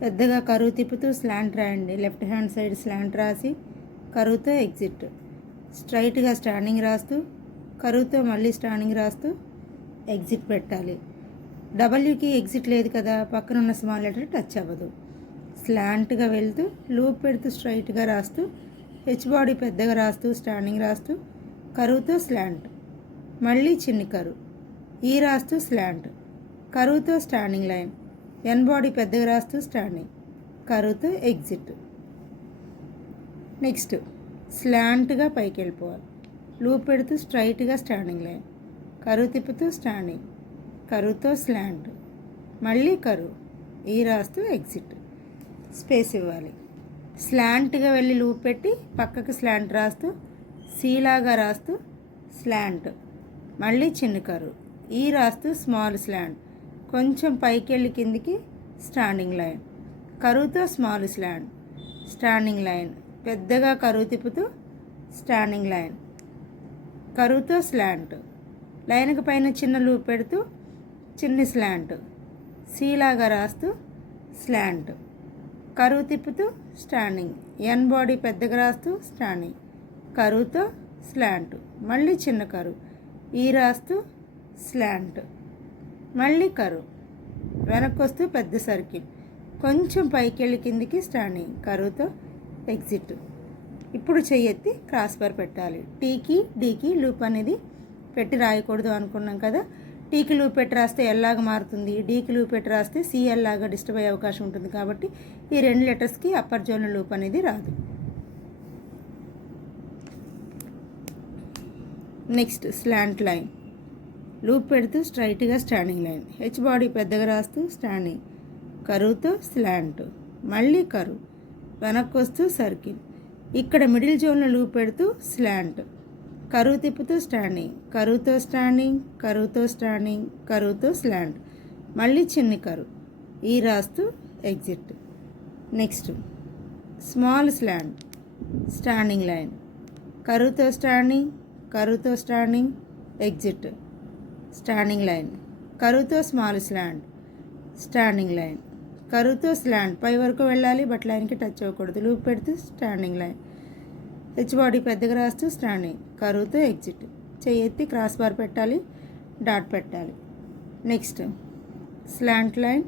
పెద్దగా కరువు తిప్పుతూ స్లాంట్ రాయండి. లెఫ్ట్ హ్యాండ్ సైడ్ స్లాంట్ రాసి కరువుతో ఎగ్జిట్. స్ట్రైట్గా స్టాండింగ్ రాస్తూ కరువుతో మళ్ళీ స్టాండింగ్ రాస్తూ ఎగ్జిట్ పెట్టాలి. డబ్ల్యూకి ఎగ్జిట్ లేదు కదా, పక్కన ఉన్న స్మాల్ లెటర్ టచ్ అవ్వదు. స్లాంట్గా వెళ్తూ లూప్ పెడుతూ స్ట్రైట్గా రాస్తూ హెచ్ బాడీ పెద్దగా రాస్తూ స్టాండింగ్ రాస్తూ కరువుతో స్లాంట్, మళ్ళీ చిన్ని కరువు, ఈ రాస్తూ స్లాంట్, కరువుతో స్టాండింగ్ లైన్, ఎన్ బాడీ పెద్దగా రాస్తూ స్టాండింగ్, కరువుతో ఎగ్జిట్. నెక్స్ట్ స్లాంట్గా పైకి వెళ్ళిపోవాలి. లూప్ పెడుతూ స్ట్రైట్గా స్టాండింగ్ లైన్, కరువు తిప్పుతూ స్టాండింగ్, కరువుతో స్లాంట్, మళ్ళీ కరువు, ఈ రాస్తూ ఎగ్జిట్. స్పేస్ ఇవ్వాలి. స్లాంట్గా వెళ్ళి లూప్ పెట్టి పక్కకి స్లాంట్ రాస్తూ సీలాగా రాస్తూ స్లాంట్, మళ్ళీ చిన్న కరువు, ఈ రాస్తూ స్మాల్ స్లాంట్, కొంచెం పైకి వెళ్ళి కిందికి స్టాండింగ్ లైన్, కరువుతో స్మాల్ స్లాంట్, స్టాండింగ్ లైన్, పెద్దగా కరువు తిప్పుతూ స్టాండింగ్ లైన్, కరువుతో స్లాంట్, లైన్కి పైన చిన్న లూప్ పెడుతూ చిన్ని స్లాంట్, సీలాగా రాస్తూ స్లాంట్, కరువు తిప్పుతూ స్టాండింగ్, ఎన్ బాడీ పెద్దగా రాస్తూ స్టాండింగ్, కరువుతో స్లాంట్, మళ్ళీ చిన్న కరువు, ఈ రాస్తూ స్లాంట్, మళ్ళీ కరువు, వెనక్కి వస్తూ పెద్ద సర్కిల్, కొంచెం పైకి వెళ్ళి కిందికి స్టాండింగ్, కరువుతో ఎగ్జిట్. ఇప్పుడు చెయ్యెత్తి క్రాస్ బార్ పెట్టాలి. టీకి డీకి లూప్ అనేది పెట్టి రాయకూడదు అనుకున్నాం కదా. టీకి లూప్ పెట్టి రాస్తే ఎల్లాగా మారుతుంది, డీకి లూప్ పెట్టి రాస్తే సిఎల్ లాగా డిస్టర్బ్ అయ్యే అవకాశం ఉంటుంది. కాబట్టి ఈ రెండు లెటర్స్కి అప్పర్ జోన్ లూప్ అనేది రాదు. నెక్స్ట్ స్లాంట్ లైన్, లూప్ పెడుతూ స్ట్రైట్గా స్టాండింగ్ లైన్, హెచ్ బాడీ పెద్దగా రాస్తూ స్టాండింగ్, కరువుతో స్లాంట్, మళ్ళీ కరువు, వెనక్కి వస్తూ సర్కిల్, ఇక్కడ మిడిల్ జోన్లో లూప్ పెడుతూ స్లాంట్, కరువు తిప్పుతూ స్టాండింగ్, కరువుతో స్టాండింగ్, కరువుతో స్టాండింగ్, కరువుతో స్లాంట్, మళ్ళీ చిన్ని కరువు, ఈ రాస్తూ exit. Next small slant, standing line, కరువుతో స్టాండింగ్, కరువుతో స్టాండింగ్, ఎగ్జిట్, స్టాండింగ్ లైన్, కరువుతో స్మాల్ స్లాంట్, స్టాండింగ్ లైన్, కరువుతో స్లాంట్, పై వరకు వెళ్ళాలి బట్ లైన్కి టచ్ అవ్వకూడదు, లూప్ పెడుతూ స్టాండింగ్ లైన్, హెచ్ బాడీ పెద్దగా రాస్తూ స్టాండింగ్, కరువుతో ఎగ్జిట్. చెయ్యెత్తి క్రాస్ బార్ పెట్టాలి, డాట్ పెట్టాలి. నెక్స్ట్ స్లాంట్ లైన్,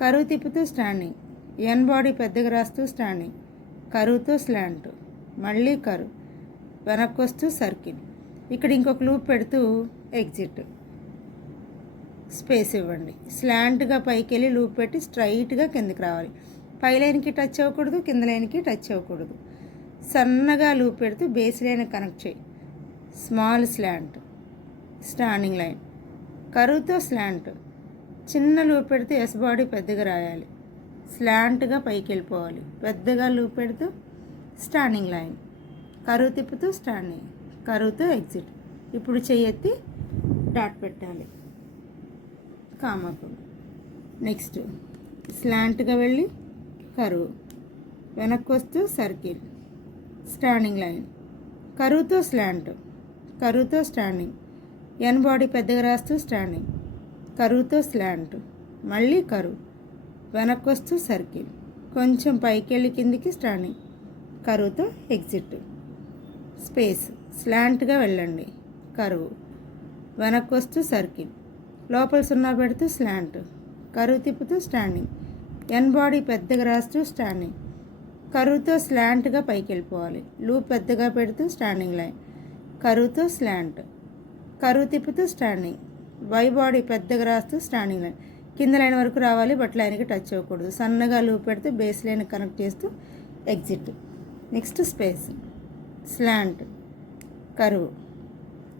కరువు తిప్పుతూ స్టాండింగ్, ఎన్ బాడీ పెద్దగా రాస్తూ స్టాండింగ్, కరువుతో స్లాంట్, మళ్ళీ కరువు, వెనక్కి వస్తూ సర్కిల్, ఇక్కడ ఇంకొక లూప్ పెడుతూ ఎగ్జిట్. స్పేస్ ఇవ్వండి. స్లాంట్గా పైకి వెళ్ళి లూప్ పెట్టి స్ట్రైట్గా కిందకి రావాలి. పై లైన్కి టచ్ అవ్వకూడదు, కింద లైన్కి టచ్ అవ్వకూడదు. సన్నగా లూప్ పెడుతూ బేస్ లైన్ కనెక్ట్ చేయి. స్మాల్ స్లాంట్, స్టాండింగ్ లైన్, కరువుతో స్లాంట్, చిన్న లూప్ పెడుతూ ఎస్ బాడీ పెద్దగా రాయాలి. స్లాంట్గా పైకి వెళ్ళిపోవాలి. పెద్దగా లూప్ పెడుతూ స్టాండింగ్ లైన్, కరువు తిప్పుతూ స్టాండింగ్, కరువుతో ఎగ్జిట్. ఇప్పుడు చెయ్యెత్తి డాట్ పెట్టాలి, కామాకు. నెక్స్ట్ స్లాంట్గా వెళ్ళి కరువు, వెనక్కి వస్తూ సర్కిల్, స్టాండింగ్ లైన్, కరువుతో స్లాంట్, కరువుతో స్టాండింగ్, ఎన్ బాడీ పెద్దగా రాస్తూ స్టాండింగ్, కరువుతో స్లాంట్, మళ్ళీ కరువు, వెనక్కి వస్తూ సర్కిల్, కొంచెం పైకి వెళ్ళి కిందికి స్టాండింగ్, కరువుతో ఎగ్జిట్. స్పేస్, స్లాంట్గా వెళ్ళండి, కరువు, వెనక్కి వస్తూ సర్కిల్, లోపల సున్నా పెడుతూ స్లాంట్, కరువు తిప్పుతూ స్టాండింగ్, ఎన్ బాడీ పెద్దగా రాస్తూ స్టాండింగ్, కరువుతో స్లాంట్గా పైకి వెళ్ళిపోవాలి. లూప్ పెద్దగా పెడుతూ స్టాండింగ్ లైన్, కరువుతో స్లాంట్, కరువు తిప్పుతూ స్టాండింగ్, వై బాడీ పెద్దగా రాస్తూ స్టాండింగ్ లైన్, కింద లైన్ వరకు రావాలి బట్ లైన్కి టచ్ అవ్వకూడదు. సన్నగా లూప్ పెడుతూ బేస్ లైన్ కనెక్ట్ చేస్తూ ఎగ్జిట్. నెక్స్ట్ స్పేస్, స్లాంట్, కరువు,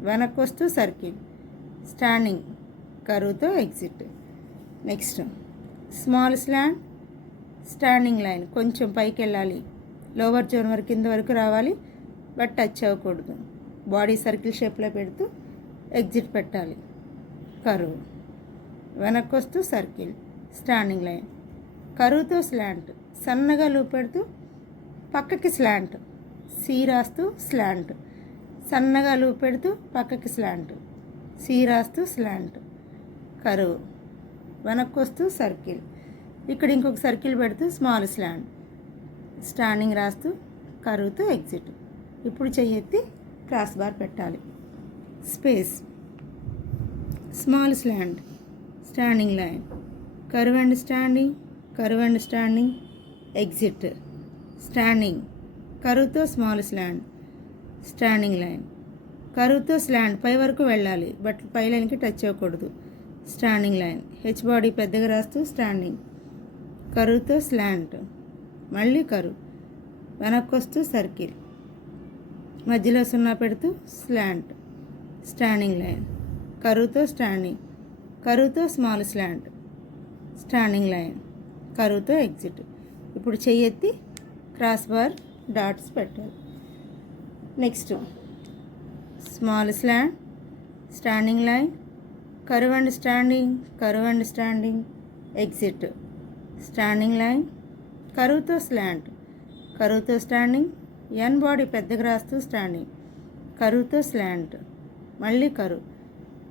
వెనక్కి వస్తూ సర్కిల్, స్టాండింగ్, కరువుతో exit. Next small slant, standing line, కొంచెం పైకి వెళ్ళాలి, లోవర్ జోన్ వరకు కింద వరకు రావాలి బట్ టచ్ అవ్వకూడదు. బాడీ సర్కిల్ షేప్లో పెడుతూ ఎగ్జిట్ పెట్టాలి. కరువు, వెనక్కి వస్తూ సర్కిల్, స్టాండింగ్ లైన్, కరువుతో స్లాంట్, సన్నగా లూప్ పెడుతూ పక్కకి స్లాంట్, సి రాస్తూ స్లాంట్, సన్నగా లూప్ పెడుతూ పక్కకి స్లాంట్, సి రాస్తూ స్లాంట్, కరువు, వెనక్కి వస్తూ సర్కిల్, ఇక్కడ ఇంకొక సర్కిల్ పెడుతూ స్మాల్ స్లాంట్, స్టాండింగ్ రాస్తూ కరువుతో ఎగ్జిట్. ఇప్పుడు చెయ్యెత్తి క్రాస్ బార్ పెట్టాలి. Space, small slant, standing line, curve and standing, curve and standing, exit, standing, కరువుతో స్మాల్ స్లాంట్, స్టాండింగ్ లైన్, కరువుతో స్లాంట్ పై వరకు వెళ్ళాలి బట్ పై లైన్కి టచ్ అవ్వకూడదు. స్టాండింగ్ లైన్, హెచ్ బాడీ పెద్దగా రాస్తూ స్టాండింగ్, కరువుతో స్లాంట్, మళ్ళీ కరువు, వెనక్కి వస్తూ సర్కిల్, మధ్యలో సున్నా పెడుతూ స్లాంట్, స్టాండింగ్ లైన్, కరువుతో స్టాండింగ్, కరువుతో స్మాల్ స్లాంట్, స్టాండింగ్ లైన్, కరువుతో ఎగ్జిట్. ఇప్పుడు చెయ్యెత్తి క్రాస్ బార్ డాట్స్ పెట్టాలి. Next small slant, standing line, curve and standing, curve and standing, exit, standing line, కరువుతో స్లాంట్, కరువుతో స్టాండింగ్, ఎన్ బాడీ పెద్దగా రాస్తూ స్టాండింగ్, కరువుతో స్లాంట్, మళ్ళీ కరువు,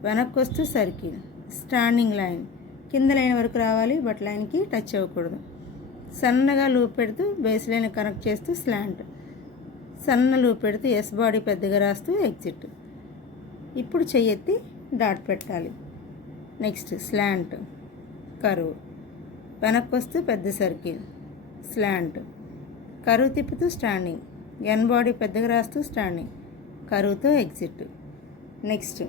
వెనక్కి వస్తూ సర్కిల్, స్టాండింగ్ లైన్, కింద లైన్ వరకు రావాలి బట్ లైన్కి టచ్ అవ్వకూడదు. సన్నగా లూప్ పెడుతూ బేస్ లైన్ కనెక్ట్ చేస్తూ స్లాంట్, సన్న లూప్ పెడుతూ ఎస్ బాడీ పెద్దగా రాస్తూ ఎగ్జిట్. ఇప్పుడు చెయ్యెత్తి డాట్ పెట్టాలి. నెక్స్ట్ స్లాంట్, కరువు, వెనక్కి వస్తూ పెద్ద సర్కిల్, స్లాంట్, కరువు తిప్పుతూ స్టాండింగ్, ఎన్ బాడీ పెద్దగా రాస్తూ స్టాండింగ్, కరువుతో ఎగ్జిట్. నెక్స్ట్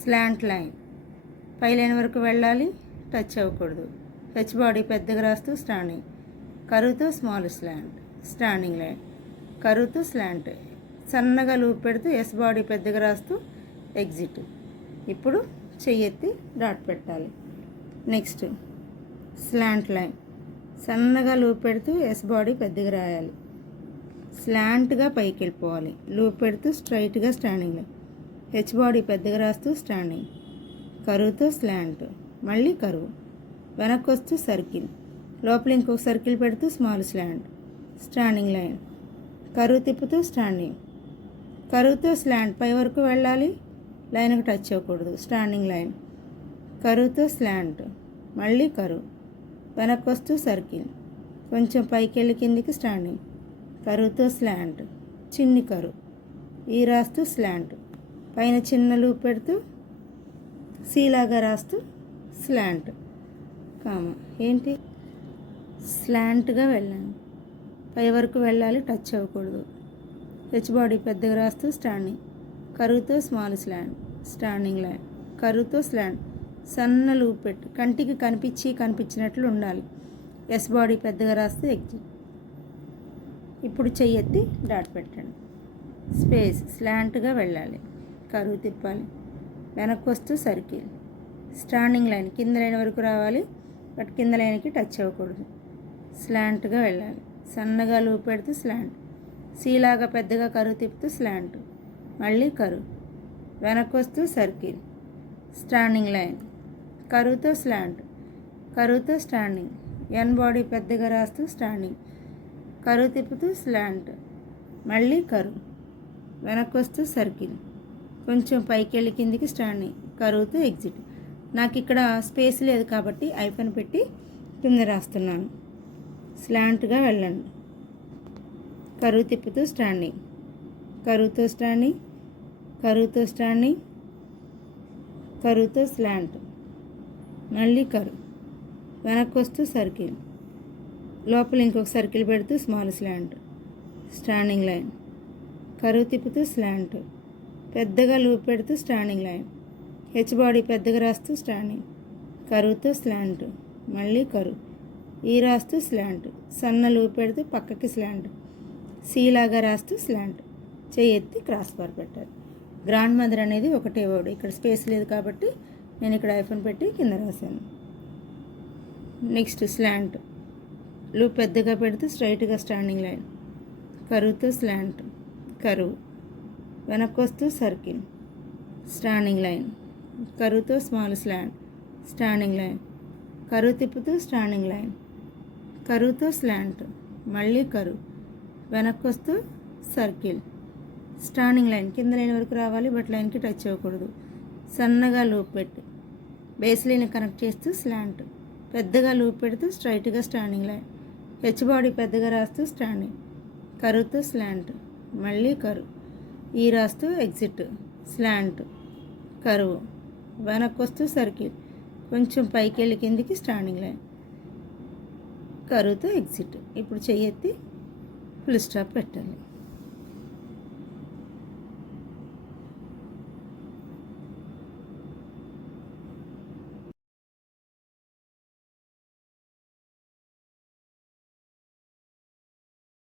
స్లాంట్ లైన్, పై లైన్ వరకు వెళ్ళాలి, టచ్ అవ్వకూడదు. హెచ్ బాడీ పెద్దగా రాస్తూ స్టాండింగ్, కరువుతో స్మాల్ స్లాంట్, స్టాండింగ్ లైన్, కరువుతో స్లాంట్, సన్నగా లూప్ పెడుతూ ఎస్ బాడీ పెద్దగా రాస్తూ ఎగ్జిట్. ఇప్పుడు చెయ్యెత్తి డాట్ పెట్టాలి. నెక్స్ట్ స్లాంట్ లైన్, సన్నగా లూప్ పెడుతూ ఎస్ బాడీ పెద్దగా రాయాలి, స్లాంట్గా పైకి వెళ్ళిపోవాలి, లూప్ పెడుతూ స్ట్రైట్గా స్టాండింగ్ లైన్, హెచ్ బాడీ పెద్దగా రాస్తూ స్టాండింగ్, కరువుతో స్లాంట్, మళ్ళీ కరువు, వెనక్కి వస్తూ సర్కిల్, లోపల ఇంకొక సర్కిల్ పెడుతూ స్మాల్ స్లాంట్, స్టాండింగ్ లైన్, కరువు తిప్పుతూ స్టాండింగ్, కరువుతో స్లాంట్ పై వరకు వెళ్ళాలి, లైన్కి టచ్ అవ్వకూడదు. స్టాండింగ్ లైన్, కరువుతో స్లాంట్, మళ్ళీ కరువు, వెనక్కి వస్తూ సర్కిల్, కొంచెం పైకి వెళ్ళి కిందికి స్టాండింగ్, కరువుతో స్లాంట్, చిన్ని కరువు, ఈ రాస్తూ స్లాంట్, పైన చిన్న లూప్ పెడుతూ సీలాగా రాస్తూ స్లాంట్, కామా ఏంటి స్లాంట్గా వెళ్ళాను, పై వరకు వెళ్ళాలి, టచ్ అవ్వకూడదు. హెచ్ బాడీ పెద్దగా రాస్తూ స్టాండింగ్, కరువుతో స్మాల్ స్లాంట్, స్టాండింగ్ లైన్, కరువుతో స్లాంట్, సన్న లూప్ పెట్టి కంటికి కనిపించినట్లు ఉండాలి, ఎస్ బాడీ పెద్దగా రాస్తూ ఎగ్జిట్. ఇప్పుడు చెయ్యెత్తి డాట్ పెట్టండి. స్పేస్, స్లాంట్గా వెళ్ళాలి, కరువు తిప్పాలి, వెనక్కి వస్తూ సర్కిల్, స్టాండింగ్ లైన్, కింద లైన్ వరకు రావాలి బట్ కింద లైన్కి టచ్ అవ్వకూడదు. స్లాంట్గా వెళ్ళాలి, సన్నగా లూప్ పెడుతూ స్లాంట్, సీలాగా పెద్దగా కరువు తిప్పుతూ స్లాంట్, మళ్ళీ కరువు, వెనక్కి వస్తూ సర్కిల్, స్టాండింగ్ లైన్, కరువుతో స్లాంట్, కరువుతో స్టాండింగ్, ఎన్ బాడీ పెద్దగా రాస్తూ స్టాండింగ్, కరువు తిప్పుతూ స్లాంట్, మళ్ళీ కరువు, వెనక్కి వస్తూ సర్కిల్, కొంచెం పైకి వెళ్ళి కిందికి స్టాండింగ్, కరువుతో ఎగ్జిట్. నాకు ఇక్కడ స్పేస్ లేదు కాబట్టి ఐఫన్ పెట్టి కింద రాస్తున్నాను. స్లాంట్గా వెళ్ళండి, కరువు తిప్పుతూ స్టాండింగ్, కరువుతో స్టాండింగ్, కరువుతో స్టాండింగ్, కరువుతో స్లాంట్, మళ్ళీ కరువు, వెనక్కి వస్తూ సర్కిల్, లోపల ఇంకొక సర్కిల్ పెడుతూ స్మాల్ స్లాంట్, స్టాండింగ్ లైన్, కరువు తిప్పుతూ స్లాంట్, పెద్దగా లూప్ పెడుతూ స్టాండింగ్ లైన్, హెచ్ బాడీ పెద్దగా రాస్తూ స్టాండింగ్, కరువుతో స్లాంట్, మళ్ళీ కరువు, ఈ రాస్తూ స్లాంట్, సన్న లూప్ పెడుతూ పక్కకి స్లాంట్, సీలాగా రాస్తూ స్లాంట్, చెయ్యెత్తి క్రాస్ బార్ పెట్టాలి. గ్రాండ్ మదర్ అనేది ఒకటే వర్డ్, ఇక్కడ స్పేస్ లేదు కాబట్టి నేను ఇక్కడ ఐఫోన్ పెట్టి కింద రాశాను. నెక్స్ట్ స్లాంట్, లూప్ పెద్దగా పెడుతూ స్ట్రైట్గా స్టాండింగ్ లైన్, కరువుతో స్లాంట్, కరువు, వెనక్కి వస్తూ సర్కిల్, స్టాండింగ్ లైన్, కరువుతో స్మాల్ స్లాంట్, స్టాండింగ్ లైన్, కరువు తిప్పుతూ స్టాండింగ్ లైన్, కరువుతో స్లాంట్, మళ్ళీ కరువు, వెనక్కి వస్తూ సర్కిల్, స్టాండింగ్ లైన్, కింద లైన్ వరకు రావాలి బట్ లైన్కి టచ్ అవ్వకూడదు. సన్నగా లూప్ పెట్టి బేస్ లైన్ కనెక్ట్ చేస్తూ స్లాంట్, పెద్దగా లూప్ పెడుతూ స్ట్రైట్గా స్టాండింగ్ లైన్. హెచ్ బాడీ పెద్దగా రాస్తూ స్టాండింగ్, కరువుతో స్లాంట్, మళ్ళీ కరువు, ఈ రాస్తూ ఎగ్జిట్, స్లాంట్, కరువు, వెనక్కి వస్తూ సర్కిల్, కొంచెం పైకి వెళ్ళి కిందికి స్టాండింగ్ లైన్, కరువుతో ఎగ్జిట్. ఇప్పుడు చెయ్యెత్తి ఫుల్ స్టాప్ పెట్టాలి.